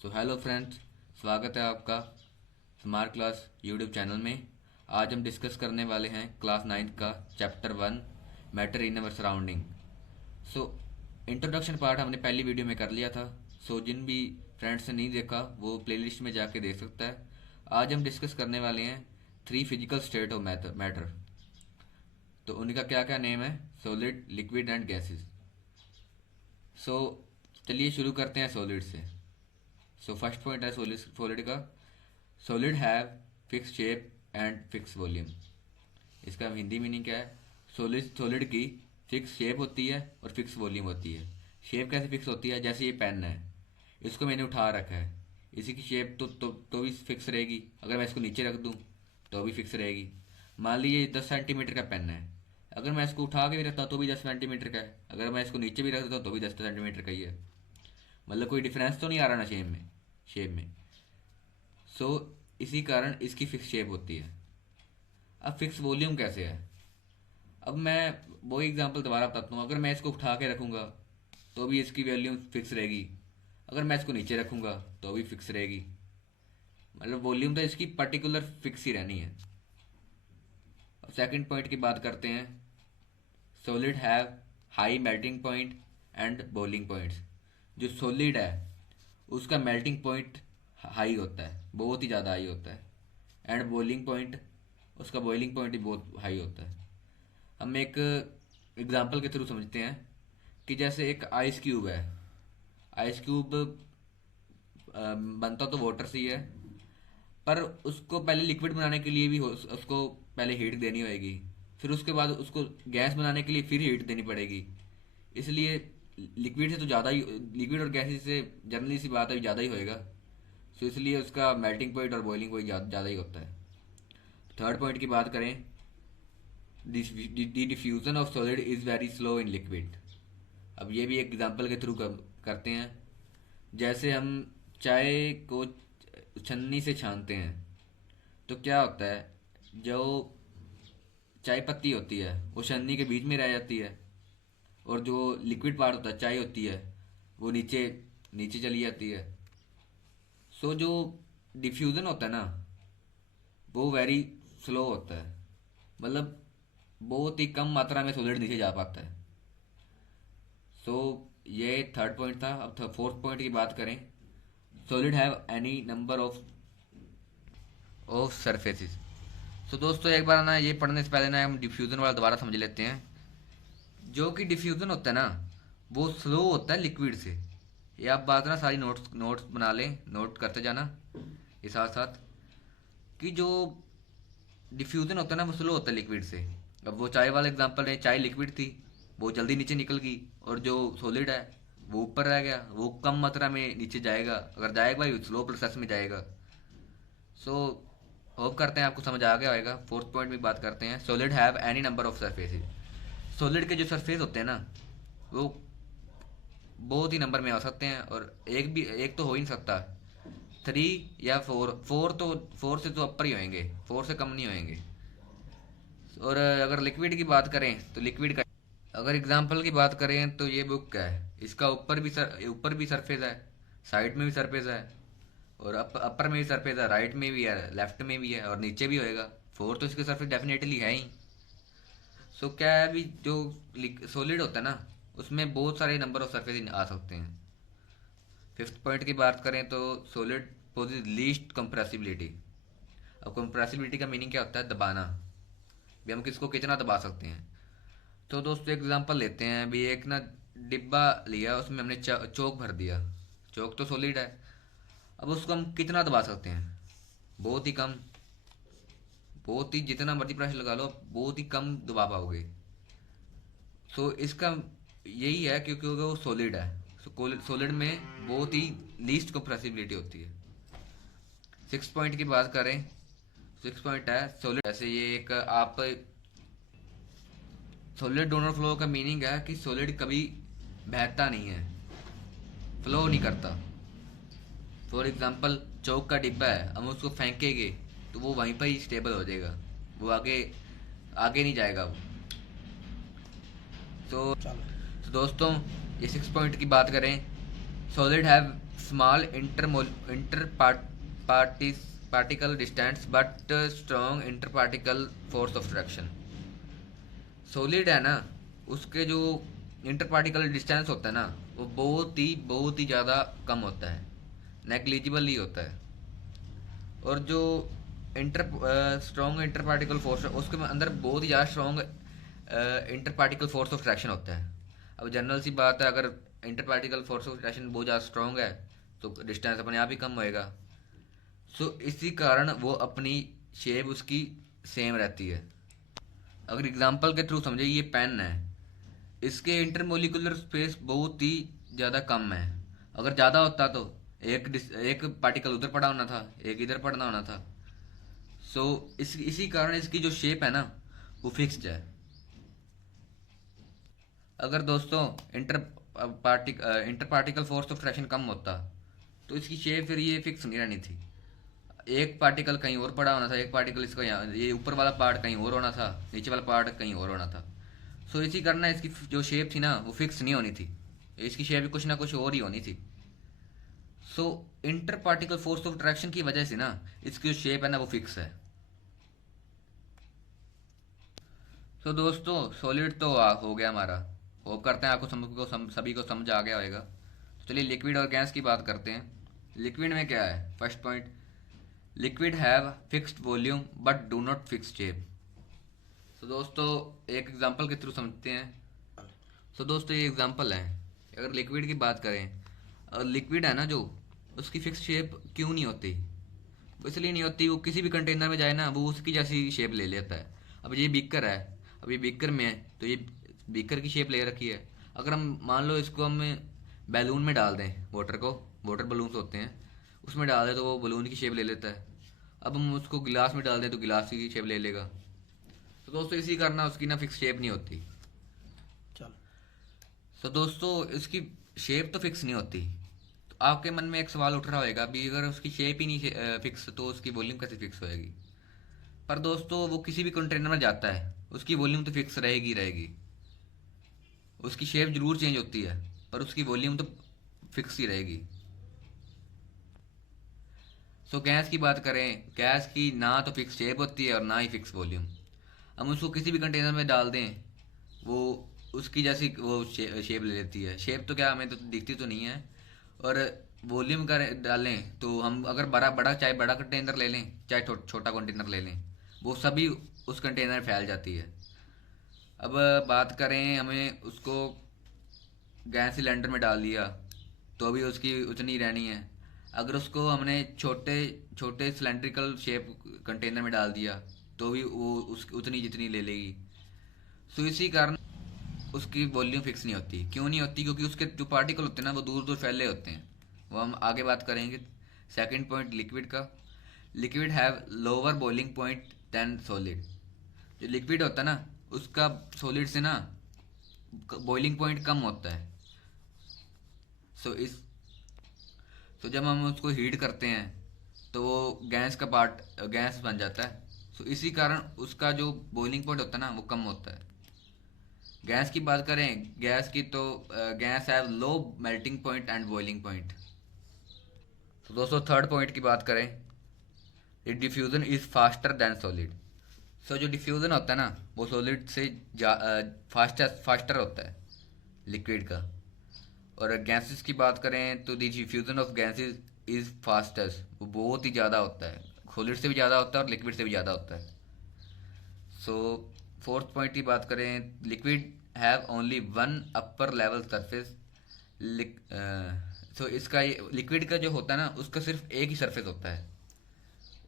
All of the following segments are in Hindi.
हेलो फ्रेंड्स, स्वागत है आपका स्मार्ट क्लास यूट्यूब चैनल में। आज हम डिस्कस करने वाले हैं क्लास 9 का chapter 1 matter in our surrounding. So introduction part हमने पहली वीडियो में कर लिया था। जिन भी फ्रेंड्स ने नहीं देखा वो प्लेलिस्ट में जाके देख सकता है। आज हम डिस्कस करने वाले हैं 3 फिजिकल स्टेट ऑफ मैटर। तो उनका क्या क्या नेम है? Solid, liquid and gases. So चलिए शुरू करते हैं सॉलिड से। फर्स्ट पॉइंट है सॉलिड का, solid have fix shape and fix volume. इसका हिंदी मीनिंग क्या है? सॉलिड की फिक्स शेप होती है और फिक्स वॉल्यूम होती है। शेप कैसे फिक्स होती है? जैसे ये पेन है, इसको मैंने उठा रखा है, इसी की शेप तो भी फिक्स रहेगी। अगर मैं इसको नीचे रख दूँ तो भी फिक्स रहेगी। मान लीजिए 10 सेंटीमीटर का पेन है, अगर मैं इसको उठा के भी रखता हूँ तो भी 10 सेंटीमीटर का है, अगर मैं इसको नीचे भी रख देता हूँ तो भी 10 सेंटीमीटर का ही है। मतलब कोई डिफरेंस तो नहीं आ रहा ना शेप में। इसी कारण इसकी फिक्स शेप होती है। अब फिक्स वॉल्यूम कैसे है? अब मैं वही एग्जांपल दोबारा बताता हूँ। अगर मैं इसको उठा के रखूँगा तो भी इसकी वॉल्यूम फिक्स रहेगी, अगर मैं इसको नीचे रखूँगा तो भी फिक्स रहेगी। मतलब वॉल्यूम तो इसकी पर्टिकुलर फिक्स ही रहनी है। अब सेकंड पॉइंट की बात करते हैं। Solid have high melting point and boiling points. जो सॉलिड है उसका मेल्टिंग पॉइंट हाई होता है, बहुत ही ज़्यादा हाई होता है, एंड बॉइलिंग पॉइंट, उसका बॉइलिंग पॉइंट भी बहुत हाई होता है। हम एक एग्जांपल के थ्रू समझते हैं कि जैसे एक आइस क्यूब है। आइस क्यूब बनता तो वाटर से ही है, पर उसको पहले लिक्विड बनाने के लिए भी उसको पहले हीट देनी होगी, फिर उसके बाद उसको गैस बनाने के लिए फिर हीट देनी पड़ेगी। इसलिए लिक्विड से तो ज़्यादा ही, लिक्विड और गैसेस से जनरली सी बात है ज़्यादा ही होएगा। इसलिए उसका मेल्टिंग पॉइंट और बॉइलिंग पॉइंट ज़्यादा ही होता है। थर्ड पॉइंट की बात करें, the diffusion of solid is very slow in liquid. अब ये भी एक एग्जांपल के थ्रू करते हैं। जैसे हम चाय को छन्नी से छानते हैं तो क्या होता है, जो चाय पत्ती होती है वो छन्नी के बीच में रह जाती है, और जो लिक्विड पार्ट होता है चाय होती है वो नीचे नीचे चली जाती है। जो डिफ्यूज़न होता है ना वो वेरी स्लो होता है। मतलब बहुत ही कम मात्रा में सॉलिड नीचे जा पाता है। सो ये थर्ड पॉइंट था। अब फोर्थ पॉइंट की बात करें, solid have any number of surfaces. दोस्तों एक बार ना ये पढ़ने से पहले ना हम डिफ्यूज़न वाला दोबारा समझ लेते हैं। जो कि डिफ्यूज़न होता है ना वो स्लो होता है लिक्विड से। ये आप बात ना सारी नोट्स नोट्स बना लें, नोट करते जाना ये साथ साथ, कि जो डिफ्यूज़न होता है ना वो स्लो होता है लिक्विड से। अब वो चाय वाला एग्जांपल है, चाय लिक्विड थी, वो जल्दी नीचे निकल गई, और जो सॉलिड है वो ऊपर रह गया, वो कम मात्रा में नीचे जाएगा। अगर जाएगा भाई स्लो प्रोसेस में जाएगा। सो होप करते हैं आपको समझ आ गया होगा। फोर्थ पॉइंट में बात करते हैं, solid have any number of surfaces. Solid के जो सरफेस होते हैं ना वो बहुत ही नंबर में आ सकते हैं, और एक तो हो ही नहीं सकता। 3 या 4, फोर से तो ऊपर ही होंगे, 4 से कम नहीं होंगे। और अगर लिक्विड की बात करें तो लिक्विड का अगर एग्जांपल की बात करें तो ये बुक है, इसका ऊपर भी सरफेस है, साइड में भी सरफेस है, और अपर में भी सरफेस है, राइट में भी है, लेफ्ट में भी है, और नीचे भी होएगा। 4 तो इसके सरफेस डेफिनेटली है ही। क्या है अभी जो सॉलिड होता है ना उसमें बहुत सारे नंबर ऑफ सरफेस आ सकते हैं। फिफ्थ पॉइंट की बात करें तो सॉलिड पोजेस लीस्ट कंप्रेसिबिलिटी। अब कंप्रेसिबिलिटी का मीनिंग क्या होता है? दबाना। भी हम किसको कितना दबा सकते हैं। तो दोस्तों एग्जांपल लेते हैं। अभी एक ना डिब्बा लिया, उसमें हमने चौक भर दिया। चौक तो सॉलिड है, अब उसको हम कितना दबा सकते हैं? बहुत ही कम, बहुत ही, जितना मर्जी प्रेशर लगा लो बहुत ही कम दबा पाओगे। इसका यही है क्योंकि वो सॉलिड है। सॉलिड में बहुत ही लीस्ट कंप्रेसिबिलिटी होती है। सिक्स पॉइंट की बात करें, सिक्स पॉइंट है सॉलिड। जैसे ये एक आप सॉलिड डोनर फ्लो का मीनिंग है कि सॉलिड कभी बहता नहीं है, फ्लो नहीं करता। फॉर एग्जांपल चौक का डिब्बा है, हम उसको फेंकेंगे तो वो वहीं पर ही स्टेबल हो जाएगा, वो आगे आगे नहीं जाएगा वो। तो दोस्तों ये 6 पॉइंट की बात करें, solid have small inter particle distance but strong inter particle force of attraction. Solid है ना, उसके जो इंटर पार्टिकल डिस्टेंस होता है ना, वो बहुत ही ज़्यादा कम होता है, नेग्लिजिबल ही होता है। और जो inter strong inter particle force है, उसके अंदर बहुत ही ज़्यादा strong inter particle force of attraction होता है। अब जनरल सी बात है, अगर inter particle force of attraction बहुत ज़्यादा स्ट्रॉन्ग है तो डिस्टेंस अपने आप ही कम होएगा। सो इसी कारण वो अपनी शेप उसकी सेम रहती है। अगर एग्जांपल के थ्रू समझे, ये पेन है, इसके इंटरमोलिकुलर स्पेस बहुत ही ज़्यादा कम है। अगर ज़्यादा होता तो एक पार्टिकल उधर पड़ा होना था, एक इधर पड़ना होना था। सो इसी कारण इसकी जो शेप है ना, वो फिक्स्ड है। अगर दोस्तों inter particle force of attraction कम होता तो इसकी शेप फिर ये फिक्स नहीं रहनी थी। एक पार्टिकल कहीं और पड़ा होना था, एक पार्टिकल इसका यहाँ, ये ऊपर वाला पार्ट कहीं और होना था, नीचे वाला पार्ट कहीं और होना था। सो इसी कारण ना इसकी जो शेप थी ना, वो फिक्स नहीं होनी थी, इसकी शेप कुछ ना कुछ और ही होनी थी। So inter particle force of attraction की वजह से ना इसकी जो शेप है ना, वो फिक्स है। सो दोस्तों, सॉलिड तो हो गया हमारा। होप करते हैं आपको सभी को समझ आ गया होगा। तो चलिए लिक्विड और गैस की बात करते हैं। लिक्विड में क्या है, first point, liquid have fixed volume but do not fix shape. तो दोस्तों एक एग्जांपल के थ्रू समझते हैं। तो दोस्तों ये एग्जांपल है, अगर लिक्विड की बात करें, लिक्विड है ना जो, उसकी फिक्स शेप क्यों नहीं होती? वो इसलिए नहीं होती, वो किसी भी कंटेनर में जाए ना, वो उसकी जैसी शेप ले लेता है। अब ये बीकर है, अब ये बीकर में है तो ये बीकर की शेप ले रखी है। अगर हम मान लो इसको हम बैलून में डाल दें, वाटर को, वाटर बलून्स होते हैं, उसमें डाल दें तो वो बलून की शेप ले लेता है। अब हम उसको गिलास में डाल दें तो गिलास की शेप ले लेगा। तो दोस्तों इसी कारण ना उसकी ना फिक्स शेप नहीं होती। चल। तो दोस्तों इसकी शेप तो फिक्स नहीं होती, तो आपके मन में एक सवाल उठ रहा होगा भी, अगर उसकी शेप ही नहीं फिक्स तो उसकी वॉल्यूम कैसे फिक्स होएगी? पर दोस्तों वो किसी भी कंटेनर में जाता है, उसकी वॉल्यूम तो फिक्स रहेगी रहेगी। उसकी शेप जरूर चेंज होती है पर उसकी वॉल्यूम तो फिक्स ही रहेगी। सो गैस की बात करें, गैस की ना तो फिक्स शेप होती है और ना ही फिक्स वॉल्यूम। हम उसको किसी भी कंटेनर में डाल दें, वो उसकी जैसी वो शेप ले लेती है। शेप तो क्या, हमें तो दिखती तो नहीं है। और वॉल्यूम का डालें तो हम अगर बड़ा बड़ा चाहे बड़ा कंटेनर ले लें चाहे छोटा कंटेनर ले लें, वो सभी उस कंटेनर में फैल जाती है। अब बात करें, हमें उसको गैस सिलेंडर में डाल दिया तो भी उसकी उतनी रहनी है। अगर उसको हमने छोटे छोटे सिलेंड्रिकल शेप कंटेनर में डाल दिया तो भी वो उस उतनी जितनी ले लेगी। सो इसी कारण उसकी वॉल्यूम फिक्स नहीं होती। क्यों नहीं होती? क्योंकि उसके जो पार्टिकल होते हैं ना, वो दूर दूर फैले होते हैं। वो हम आगे बात करेंगे। सेकंड पॉइंट लिक्विड का, liquid have lower boiling point than solid. जो लिक्विड होता है ना, उसका सॉलिड से ना बॉइलिंग पॉइंट कम होता है। सो इस तो जब हम उसको हीट करते हैं तो वो गैस का पार्ट गैस बन जाता है। सो इसी कारण उसका जो बॉइलिंग पॉइंट होता है ना, वो कम होता है। गैस की बात करें, गैस की तो gas have low melting point and boiling point. तो दोस्तों थर्ड पॉइंट की बात करें, diffusion is faster than solid. So जो डिफ्यूजन होता है ना, वो सॉलिड से फास्टर होता है लिक्विड का। और गैसेस की बात करें तो the diffusion of gases is fastest, वो बहुत ही ज़्यादा होता है, सॉलिड से भी ज़्यादा होता है और लिक्विड से भी ज़्यादा होता है। सो फोर्थ पॉइंट की बात करें, liquid have only one upper level surface. So इसका लिक्विड का जो होता है ना, उसका सिर्फ एक ही सरफेस होता है।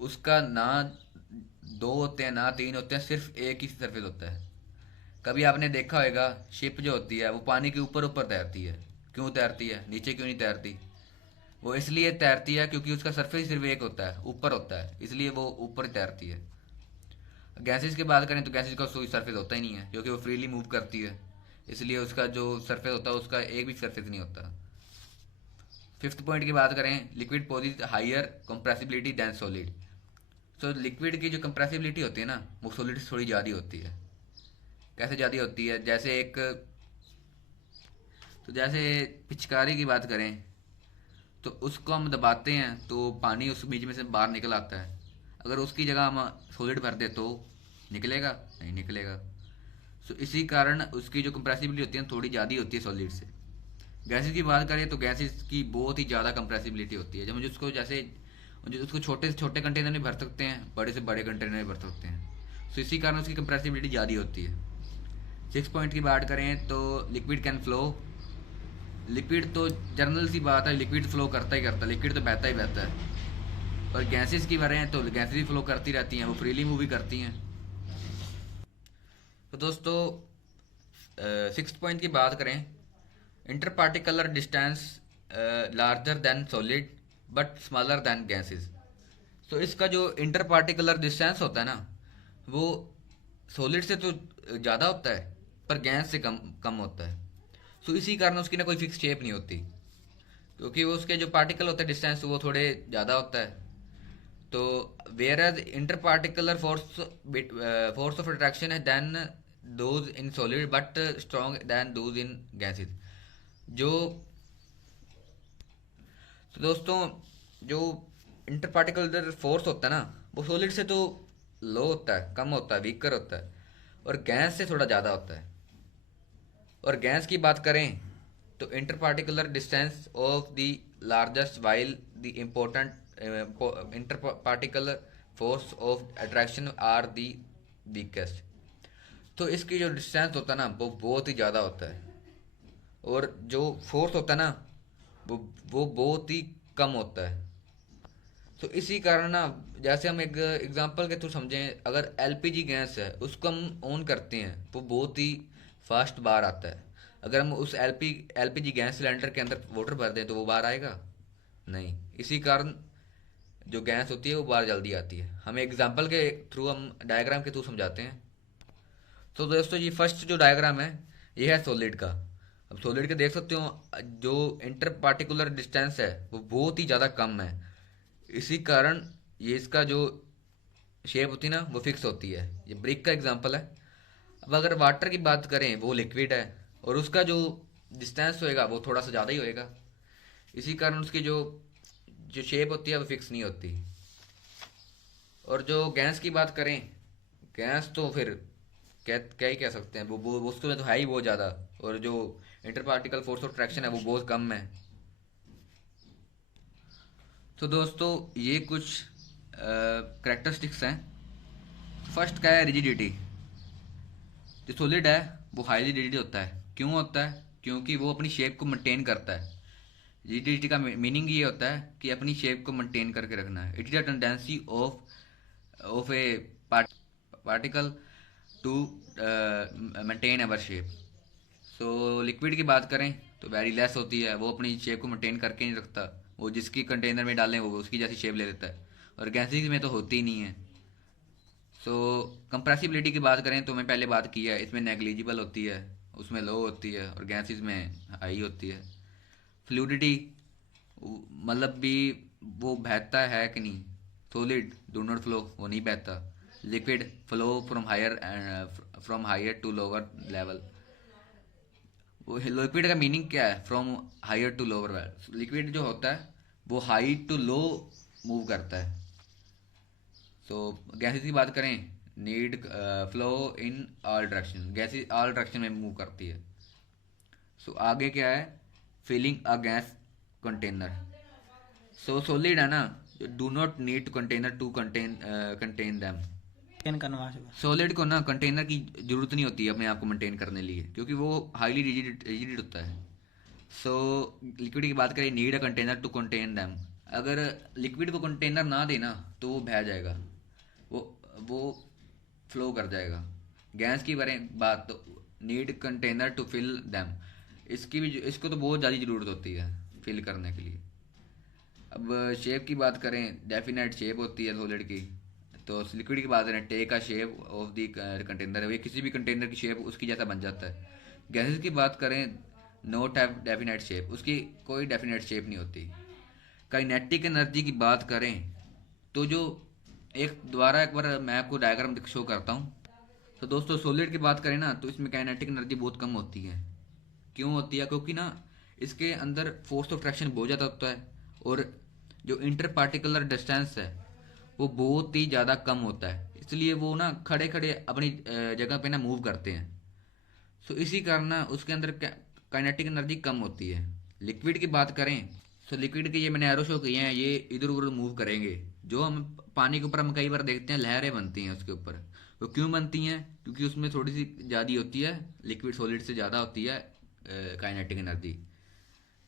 उसका ना दो होते हैं ना तीन होते हैं, सिर्फ एक ही सरफेस होता है। कभी आपने देखा होगा शिप जो होती है वो पानी के ऊपर ऊपर तैरती है। क्यों तैरती है, नीचे क्यों नहीं तैरती? वो इसलिए तैरती है क्योंकि उसका सरफेस सिर्फ एक होता है, ऊपर होता है, इसलिए वो ऊपर ही तैरती है। गैसेस की बात करें तो गैसेस का कोई सरफेस होता ही नहीं है, क्योंकि वो फ्रीली मूव करती है, इसलिए उसका जो सरफेस होता है उसका एक भी सरफेस नहीं होता। फिफ्थ पॉइंट की बात करें, liquid possess higher compressibility than solid. So liquid की जो कंप्रेसिबिलिटी होती है ना, वो सॉलिड से थोड़ी ज़्यादा होती है। कैसे ज़्यादा होती है? जैसे पिचकारी की बात करें तो उसको हम दबाते हैं तो पानी उस बीच में से बाहर निकल आता है। अगर उसकी जगह हम सॉलिड भर दे तो निकलेगा? नहीं निकलेगा। सो इसी कारण उसकी जो कंप्रेसिबिलिटी होती है थोड़ी ज़्यादा होती है सॉलिड से। गैसेस की बात करें तो गैसेस की बहुत ही ज़्यादा कंप्रेसिबिलिटी होती है। जब मुझे उसको जैसे उसको छोटे से छोटे कंटेनर में भर सकते हैं, बड़े से बड़े कंटेनर में भर सकते हैं। सो इसी कारण उसकी कंप्रेसिबिलिटी ज़्यादा होती है। 6 पॉइंट की बात करें तो लिक्विड कैन फ्लो। लिक्विड तो जनरल सी बात है, लिक्विड फ्लो करता ही करता है, लिक्विड तो बहता ही बहता है। और गैसेस की बात तो गैसेस भी फ्लो करती रहती हैं, वो फ्रीली मूव भी करती हैं। तो दोस्तों 6 पॉइंट की बात करें, inter particular distance larger than solid but smaller than gases. तो इसका जो इंटर पार्टिकुलर डिस्टेंस होता है ना, वो सॉलिड से तो ज़्यादा होता है पर गैस से कम कम होता है। तो इसी कारण उसकी ना कोई फिक्स शेप नहीं होती, क्योंकि वो उसके जो पार्टिकल होते हैं डिस्टेंस वो थोड़े ज़्यादा होता है। तो whereas inter particular force of attraction है than those in solid but strong than those in gases. जो तो दोस्तों जो इंटर पार्टिकुलर फोर्स होता है ना, वो सॉलिड से तो लो होता है, कम होता है, वीकर होता है, और गैस से थोड़ा ज़्यादा होता है। और गैस की बात करें तो inter particular distance of the largest while the important inter particular force of attraction are the weakest. तो इसकी जो डिस्टेंस होता है ना वो बहुत ही ज़्यादा होता है, और जो फोर्स होता है ना वो वो बहुत ही कम होता है। तो इसी कारण ना, जैसे हम एक एग्जांपल के थ्रू समझें, अगर एलपीजी गैस है उसको हम ऑन करते हैं वो बहुत ही फास्ट बाहर आता है। अगर हम उस एलपीजी गैस सिलेंडर के अंदर वाटर भर दें तो वो बाहर आएगा? नहीं। इसी कारण जो गैस होती है वो बाहर जल्दी आती है। हम एग्जांपल के थ्रू, हम डायग्राम के थ्रू समझाते हैं। तो दोस्तों ये फर्स्ट जो डायग्राम है ये है सॉलिड का। अब सॉलिड के देख सकते हो जो इंटर पार्टिकुलर डिस्टेंस है वो बहुत ही ज़्यादा कम है। इसी कारण ये इसका जो शेप होती है ना वो फिक्स होती है। ये ब्रिक का एग्जांपल है। अब अगर वाटर की बात करें, वो लिक्विड है और उसका जो डिस्टेंस होएगा वो थोड़ा सा ज़्यादा ही होएगा। इसी कारण उसकी जो जो शेप होती है वो फिक्स नहीं होती। और जो गैस की बात करें, गैस तो फिर क्या ही कह सकते हैं, वो उसके में तो है ही बहुत ज़्यादा, और जो inter particle force of traction है वो बहुत कम है। तो दोस्तों ये कुछ करेक्टरिस्टिक्स हैं। फर्स्ट क्या है? रिजिडिटी। जो सॉलिड है वो हाईली रिजिड होता है। क्यों होता है? क्योंकि वो अपनी शेप को मेंटेन करता है। रिजिडिटी का मीनिंग ये होता है कि अपनी शेप को मेंटेन करके रखना है। It is a tendency of a particle to maintain our shape. So liquid की बात करें तो वेरी लेस होती है, वो अपनी शेप को मेंटेन करके नहीं रखता, वो जिसकी कंटेनर में डालें वो उसकी जैसी शेप ले लेता है। और गैसेज में तो होती ही नहीं है। सो कंप्रेसिबिलिटी की बात करें तो मैं पहले बात की है, इसमें नेग्लिजिबल होती है, उसमें लो होती है, और गैसेज में हाई होती है। फ्लूडिटी मतलब भी वो बहता है कि नहीं। सॉलिड डू नॉट फ्लो, वो नहीं बहता। Liquid flow from higher to lower level. वो लिक्विड का मीनिंग क्या है? From higher to lower level. Liquid जो होता है वो हाई टू लो मूव करता है। तो गैसेस की बात करें, need flow in all direction, gases all direction में मूव करती है। सो आगे क्या है? Filling a gas container. So solid है ना, do not need container to contain them. Solid को ना कंटेनर की जरूरत नहीं होती है अपने आप को मेंटेन करने लिए, क्योंकि वो हाईली रिजिड होता है। सो लिक्विड की बात करें, need a container to contain them. अगर लिक्विड को कंटेनर ना देना तो वो बह जाएगा, वो वो फ्लो कर जाएगा। गैस की बात तो need container to fill them. इसको तो बहुत ज़्यादा ज़रूरत होती है फिल करने के लिए। अब शेप की बात करें, डेफिनेट शेप होती है सॉलिड की। तो लिक्विड की बात करें, टेक का शेप ऑफ द कंटेनर है, किसी भी कंटेनर की शेप उसकी जैसा बन जाता है। गैसेस की बात करें, नोट हैव डेफिनेट शेप, उसकी कोई डेफिनेट शेप नहीं होती। काइनेटिक एनर्जी की बात करें तो जो एक बार मैं आपको डायग्राम शो करता हूँ। तो दोस्तों सॉलिड की बात करें ना तो इसमें काइनेटिक एनर्जी बहुत कम होती है। क्यों होती है? क्योंकि ना इसके अंदर फोर्स ऑफ ट्रैक्शन बहुत ज़्यादा होता है, और जो इंटर पार्टिकुलर डिस्टेंस है वो बहुत ही ज़्यादा कम होता है, इसलिए वो ना खड़े खड़े अपनी जगह पे ना मूव करते हैं। सो इसी कारण ना उसके अंदर काइनेटिक एनर्जी कम होती है। लिक्विड की बात करें तो लिक्विड के ये मैंने एरो शो किए हैं, ये इधर उधर मूव करेंगे। जो हम पानी के ऊपर हम कई बार देखते हैं लहरें बनती हैं उसके ऊपर, वो क्यों बनती हैं? क्योंकि उसमें थोड़ी सी ज़्यादा होती है, लिक्विड सॉलिड से ज़्यादा होती है काइनेटिक एनर्जी।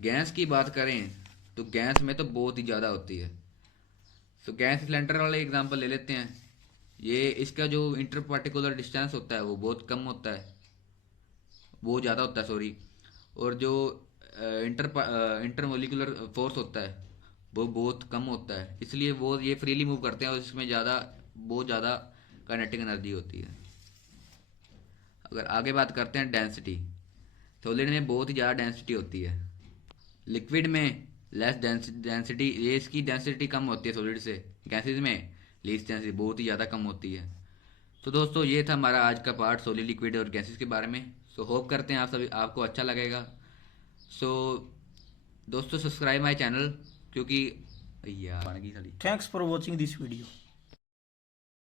गैस की बात करें तो गैस में तो बहुत ही ज़्यादा होती है। तो गैस सिलेंडर वाले एग्जांपल ले लेते हैं। ये इसका जो इंटर पार्टिकुलर डिस्टेंस होता है वो बहुत कम होता है, वो ज़्यादा होता है सॉरी। और जो इंटरमोलिकुलर फोर्स होता है वो बहुत कम होता है, इसलिए वो ये फ्रीली मूव करते हैं और इसमें ज़्यादा बहुत ज़्यादा काइनेटिक एनर्जी होती है। अगर आगे बात करते हैं डेंसिटी, सॉलिड में बहुत ही ज़्यादा डेंसिटी होती है, लिक्विड में लेस डेंसिटी, ये इसकी डेंसिटी कम होती है सॉलिड से। गैसेज में लीस्ट डेंसिटी बहुत ही ज़्यादा कम होती है। तो दोस्तों ये था हमारा आज का पार्ट सॉलिड, लिक्विड और गैसेज के बारे में। सो होप करते हैं आप सभी आपको अच्छा लगेगा। सो दोस्तों सब्सक्राइब माई चैनल, क्योंकि यार Thanks for watching this video.